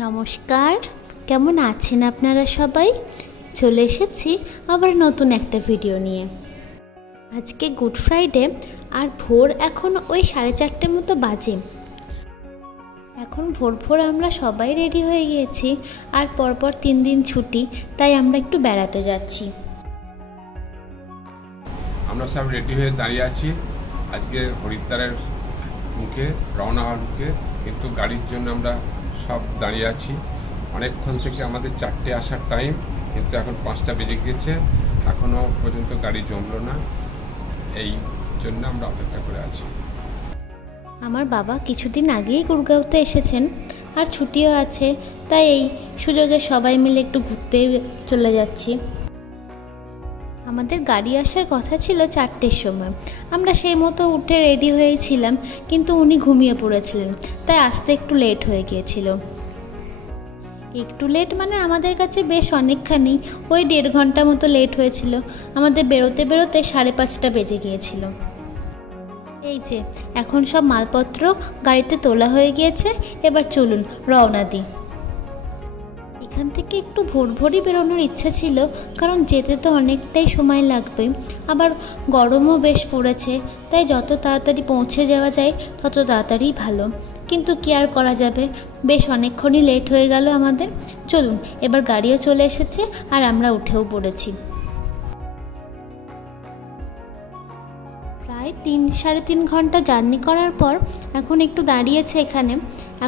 নমস্কার, কেমন আছেন আপনারা সবাই? চলে এসেছি আবার নতুন একটা ভিডিও নিয়ে। আজকে গুড ফ্রাইডে আর ভোর এখন ওই 4:30 মতো বাজে। এখন ভোর আমরা সবাই রেডি হয়ে গিয়েছি আর পরপর 3 দিন ছুটি, তাই আমরা একটু বেড়াতে যাচ্ছি। আমরা সব রেডি হয়ে দাঁড়িয়ে আছি আজকে হরিদ্বারের মুখে রওনা হওয়ার মুখে, কিন্তু গাড়ির জন্য আমরা সব দাঁড়িয়ে আছি। অনেকক্ষণ থেকে আমাদের 4টে আসার টাইম, কিন্তু এখন 5টা বেজে গিয়েছে, এখনও পর্যন্ত গাড়ি জমলো না। এই জন্য আমরা অপেক্ষা করে আছি। আমার বাবা কিছুদিন আগেই গুরগাঁওতে এসেছেন আর ছুটিও আছে, তাই এই সুযোগে সবাই মিলে একটু ঘুরতে চলে যাচ্ছি। আমাদের গাড়ি আসার কথা ছিল 4টের সময়। আমরা সেই মতো উঠে রেডি হয়েছিলাম, কিন্তু উনি ঘুমিয়ে পড়েছিলেন, তাই আসতে একটু লেট হয়ে গিয়েছিল। একটু লেট মানে আমাদের কাছে বেশ অনেকখানি, ওই 1.5 ঘন্টা মতো লেট হয়েছিল। আমাদের বেরোতে 5:30 বেজে গিয়েছিল। এই যে এখন সব মালপত্র গাড়িতে তোলা হয়ে গিয়েছে, এবার চলুন রওনা দিই। এখান থেকে একটু ভোরই বেরোনোর ইচ্ছা ছিল, কারণ যেতে তো অনেকটাই সময় লাগবে, আবার গরমও বেশ পড়েছে, তাই যত তাড়াতাড়ি পৌঁছে যাওয়া যায় তত তাড়াতাড়ি ভালো। কিন্তু কি আর করা যাবে, বেশ অনেকক্ষণই লেট হয়ে গেল আমাদের। চলুন, এবার গাড়িও চলে এসেছে আর আমরা উঠেও পড়েছি। প্রায় 3-3.5 ঘন্টা জার্নি করার পর এখন একটু দাঁড়িয়েছে এখানে।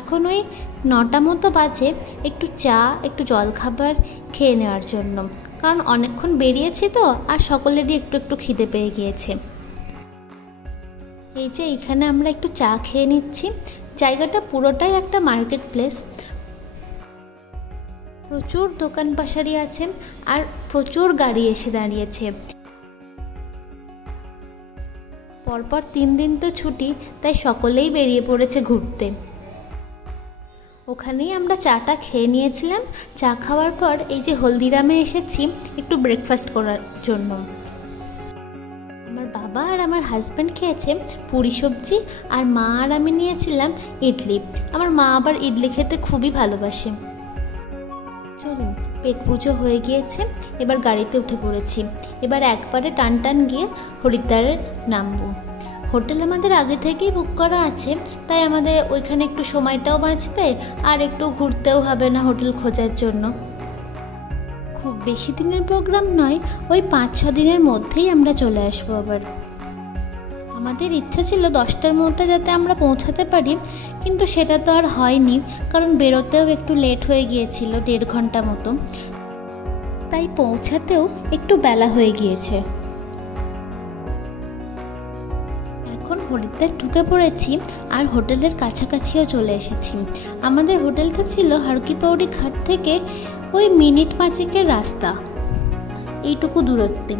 এখন ওই 9টা মতো বাজে, একটু চা একটু জলখাবার খেয়ে নেওয়ার জন্য, কারণ অনেকক্ষণ বেরিয়েছি তো, আর সকলেরই একটু একটু খিদে পেয়ে গিয়েছে। এই যে এখানে আমরা একটু চা খেয়ে নিচ্ছি। জায়গাটা পুরোটাই একটা মার্কেট প্লেস, প্রচুর দোকান পাশারি আছে আর প্রচুর গাড়ি এসে দাঁড়িয়েছে। পরপর 3 দিন তো ছুটি, তাই সকলেই বেরিয়ে পড়েছে ঘুরতে। ওখানেই আমরা চাটা খেয়ে নিয়েছিলাম। চা খাওয়ার পর এই যে হলদিরামে এসেছি একটু ব্রেকফাস্ট করার জন্য। আমার বাবা আর আমার হাজব্যান্ড খেয়েছে পুরি সবজি, আর মা আর আমি নিয়েছিলাম ইডলি। আমার মা আবার ইডলি খেতে খুবই ভালোবাসে। চলুন, পেট পুজো হয়ে গিয়েছে, এবার গাড়িতে উঠে পড়েছি। এবার একবারে টান গিয়ে হরিদ্বারে নামবো। হোটেল আমাদের আগে থেকেই বুক করা আছে, তাই আমাদের ওইখানে একটু সময়টাও বাঁচবে আর একটু ঘুরতেও হবে না হোটেল খোঁজার জন্য। খুব বেশি দিনের প্রোগ্রাম নয়, ওই 5-6 দিনের মধ্যেই আমরা চলে আসবো। আবার আমাদের ইচ্ছা ছিল 10টার মধ্যে যাতে আমরা পৌঁছাতে পারি, কিন্তু সেটা তো আর হয়নি, কারণ বেরোতেও একটু লেট হয়ে গিয়েছিল 1.5 ঘন্টা মতো, তাই পৌঁছাতেও একটু বেলা হয়ে গিয়েছে। এখন হরিদ্বার ঢুকে পড়েছি আর হোটেলের কাছাকাছিও চলে এসেছি। আমাদের হোটেলটা ছিল হারকি পৌড়ি ঘাট থেকে ওই মিনিট 5-এর রাস্তা, এইটুকু দূরত্বে।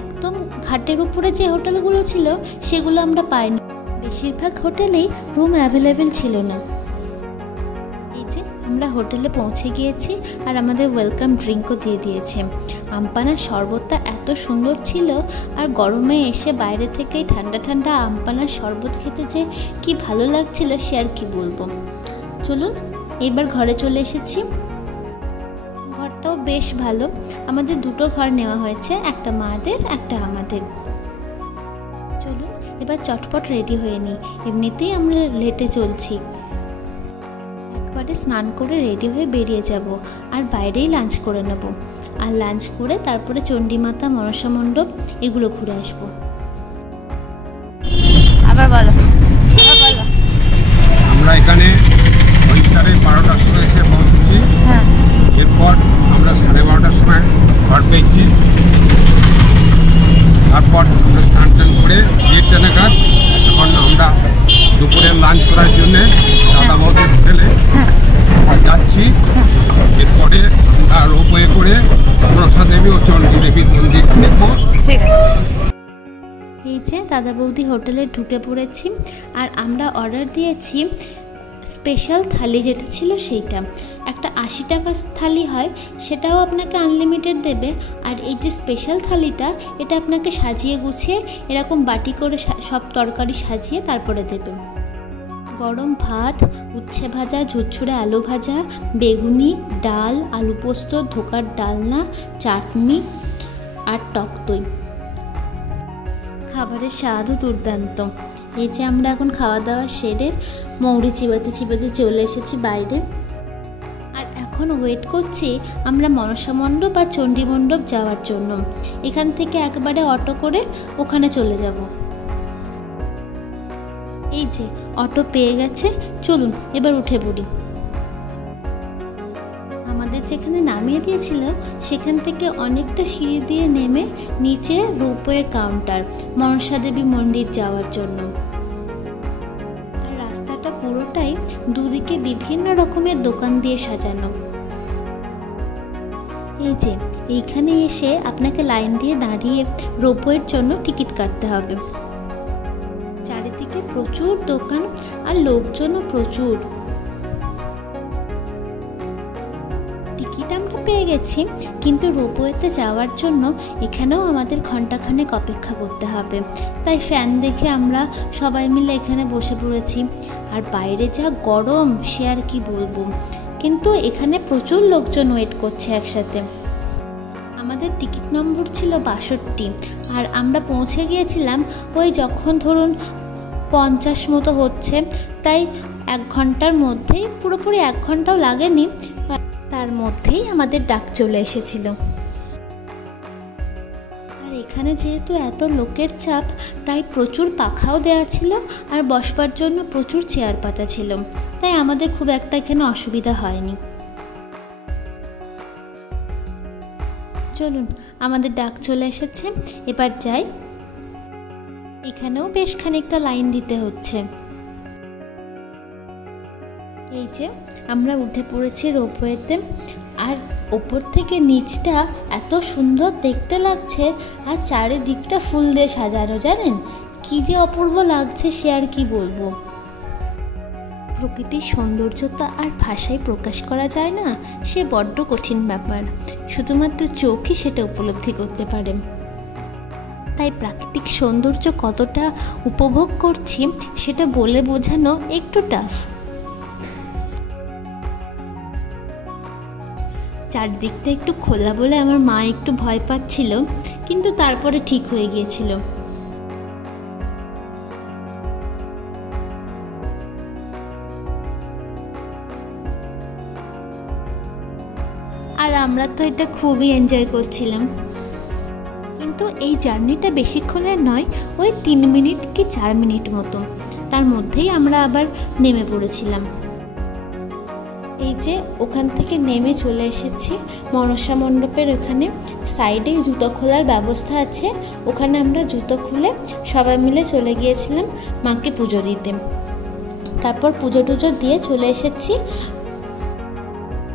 একদম ঘাটের উপরে যে হোটেলগুলো ছিল সেগুলো আমরা পাইনি, বেশিরভাগ হোটেলেই রুম অ্যাভেলেবেল ছিল না। এই যে আমরা হোটেলে পৌঁছে গিয়েছি আর আমাদের ওয়েলকাম ড্রিঙ্কও দিয়ে দিয়েছে। আমপানার শরবতটা এত সুন্দর ছিল, আর গরমে এসে বাইরে থেকেই ঠান্ডা আমপানার শরবত খেতে যে কি ভালো লাগছিল সে আর কি বলবো। চলুন, এবার ঘরে চলে এসেছি। ঘরটাও বেশ ভালো, আমাদের 2টো ঘর নেওয়া হয়েছে, একটা মাদের একটা আমাদের। চলুন এবার চটপট রেডি হয়ে নিই, এমনিতেই আমরা লেটে চলছি। একবারে স্নান করে রেডি হয়ে বেরিয়ে যাব, আর বাইরেই লাঞ্চ করে নেব, আর লাঞ্চ করে তারপরে চণ্ডীমাতা, মনসা মণ্ডপ এগুলো ঘুরে আসবো। আবার বলো। আমরা এখানে হরিদ্বারে 12টার সময় এসে পৌঁছেছি। এরপর আমরা 12:30টার সময় ঘর পেয়েছি। তারপর আমরা স্নান করে 1টা নাগাদ এখন আমরা দুপুরের লাঞ্চ করার জন্যে দাদা বৌদির হোটেলে যাচ্ছি। এরপরে আমরা রোপওয়ে করে মনসা দেবী ও চণ্ডী দেবীর মন্দির দেখবো। এই যে দাদা বৌদি হোটেলে ঢুকে পড়েছি, আর আমরা অর্ডার দিয়েছি স্পেশাল থালি, যেটা ছিল সেইটা একটা 80 টাকার থালি হয়, সেটাও আপনাকে আনলিমিটেড দেবে। আর এই যে স্পেশাল থালিটা, এটা আপনাকে সাজিয়ে গুছিয়ে এরকম বাটি করে সব তরকারি সাজিয়ে তারপরে দেবে। গরম ভাত, উচ্ছে ভাজা, ঝুরঝুরে আলু ভাজা, বেগুনি, ডাল, আলু পোস্ত, ধোকার ডালনা, চাটনি আর টক দই। খাবারের স্বাদও দুর্দান্ত। এই যে আমরা এখন খাওয়া দাওয়া সেরে মৌরি চিবাতে চিবাতে চলে এসেছি বাইরে। আর এখন ওয়েট করছি আমরা মনসা মণ্ডপ বা চণ্ডী মণ্ডপ যাওয়ার জন্য। এখান থেকে একবারে অটো করে ওখানে চলে যাব। এই যে অটো পেয়ে গেছে, চলুন এবার উঠে পড়ি। আমাদের যেখানে নামিয়ে দিয়েছিল সেখান থেকে অনেকটা সিঁড়ি দিয়ে নেমে নিচে রোপওয়ের কাউন্টার মনসা দেবী মন্দির যাওয়ার জন্য। আর রাস্তাটা পুরোটাই দুদিকে বিভিন্ন রকমের দোকান দিয়ে সাজানো। এই যে এইখানে এসে আপনাকে লাইন দিয়ে দাঁড়িয়ে রোপওয়ের জন্য টিকিট কাটতে হবে। চারিদিকে প্রচুর দোকান আর লোকজনও প্রচুর। টিকিট আমরা পেয়ে গেছি, কিন্তু রোপওয়েতে যাওয়ার জন্য এখানেও আমাদের ঘন্টাখানেক অপেক্ষা করতে হবে। তাই ফ্যান দেখে আমরা সবাই মিলে এখানে বসে পড়েছি। আর বাইরে যা গরম সে আর কি বলবো, কিন্তু এখানে প্রচুর লোকজন ওয়েট করছে একসাথে। আমাদের টিকিট নম্বর ছিল 62 আর আমরা পৌঁছে গিয়েছিলাম ওই যখন ধরুন 50 মতো হচ্ছে। তাই 1 ঘন্টার মধ্যেই, পুরোপুরি 1 ঘন্টাও লাগেনি, তার মধ্যেই আমাদের ডাক চলে এসেছিল। আর এখানে যেহেতু এত লোকের চাপ, তাই প্রচুর পাখাও দেওয়া ছিল আর বসবার জন্য প্রচুর চেয়ার পাতা ছিল। তাই আমাদের খুব একটা এখানে অসুবিধা হয়নি। চলুন, আমাদের ডাক চলে এসেছে, এবার যাই। এখানেও বেশ খানিকটা লাইন দিতে হচ্ছে। এই যে আমরা উঠে পড়েছি রোপওয়েতে। আর ওপর থেকে নিচটা এত সুন্দর দেখতে লাগছে, আর চারিদিকটা ফুল দিয়ে সাজানো, জানেন কি যে অপূর্ব লাগছে সে আর কি বলবো। প্রকৃতির সৌন্দর্যতা আর ভাষায় প্রকাশ করা যায় না, সে বড্ড কঠিন ব্যাপার। শুধুমাত্র চোখই সেটা উপলব্ধি করতে পারে। তাই প্রাকৃতিক সৌন্দর্য কতটা উপভোগ করছি সেটা বলে বোঝানো একটু টাফ। চারদিকটা একটু খোলা বলে আমার মা একটু ভয় পাচ্ছিল, কিন্তু তারপরে ঠিক হয়ে গিয়েছিল। আর আমরা তো এটা খুবই এনজয় করছিলাম। কিন্তু এই জার্নিটা বেশিক্ষণের নয়, ওই 3 মিনিট কি 4 মিনিট মতো, তার মধ্যেই আমরা আবার নেমে পড়েছিলাম। এই যে ওখান থেকে নেমে চলে এসেছি মনসা মণ্ডপের ওখানে। সাইডেই জুতো খোলার ব্যবস্থা আছে, ওখানে আমরা জুতো খুলে সবাই মিলে চলে গিয়েছিলাম মাকে পুজো দিতে। তারপর পুজো টুজো দিয়ে চলে এসেছি।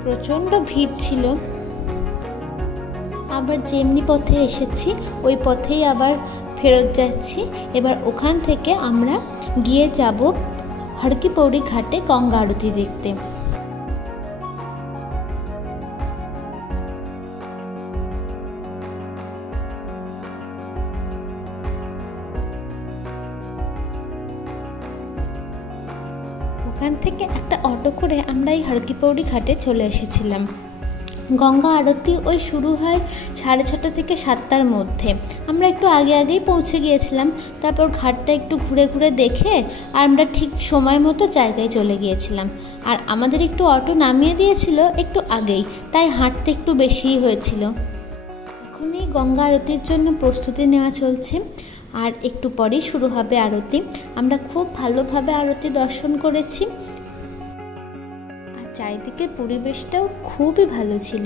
প্রচণ্ড ভিড় ছিল। আবার যেমনি পথে এসেছি ওই পথেই আবার ফেরত যাচ্ছি। এবার ওখান থেকে আমরা গিয়ে যাব হরকিপৌড়ি ঘাটে গঙ্গা আরতি দেখতে। ওখান থেকে একটা অটো করে আমরা এই হরকিপৌড়ি ঘাটে চলে এসেছিলাম। গঙ্গা আরতি ওই শুরু হয় 6:30 থেকে 7টার মধ্যে। আমরা একটু আগেই পৌঁছে গিয়েছিলাম। তারপর ঘাটটা একটু ঘুরে ঘুরে দেখে আর আমরা ঠিক সময় মতো জায়গায় চলে গিয়েছিলাম। আর আমাদের একটু অটো নামিয়ে দিয়েছিল একটু আগেই, তাই হাঁটতে একটু বেশিই হয়েছিল। এখন এই গঙ্গা আরতির জন্য প্রস্তুতি নেওয়া চলছে, আর একটু পরেই শুরু হবে আরতি। আমরা খুব ভালোভাবে আরতি দর্শন করেছি। চারিদিকে পরিবেশটাও খুবই ভালো ছিল।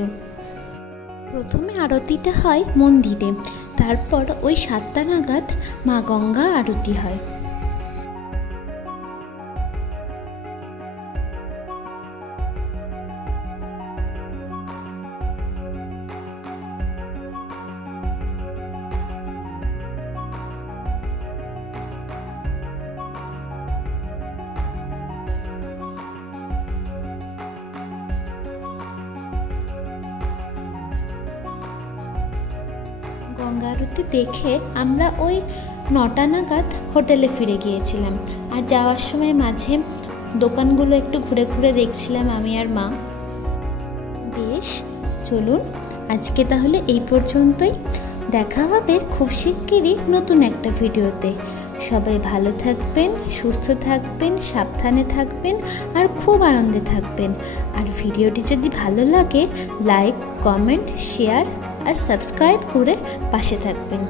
প্রথমে আরতিটা হয় মন্দিরে, তারপর ওই 7টা নাগাদ মা গঙ্গা আরতি হয়। গঙ্গা আরতি দেখে আমরা ওই 9টা নাগাদ হোটেলে ফিরে গিয়েছিলাম। আর যাওয়ার সময় মাঝে দোকানগুলো একটু ঘুরে ঘুরে দেখছিলাম আমি আর মা। বেশ, চলুন আজকে তাহলে এই পর্যন্তই। দেখা হবে খুব শিগগিরই নতুন একটা ভিডিওতে। সবাই ভালো থাকবেন, সুস্থ থাকবেন, সাবধানে থাকবেন আর খুব আনন্দে থাকবেন। আর ভিডিওটি যদি ভালো লাগে লাইক, কমেন্ট, শেয়ার আর সাবস্ক্রাইব করে পাশে থাকবেন।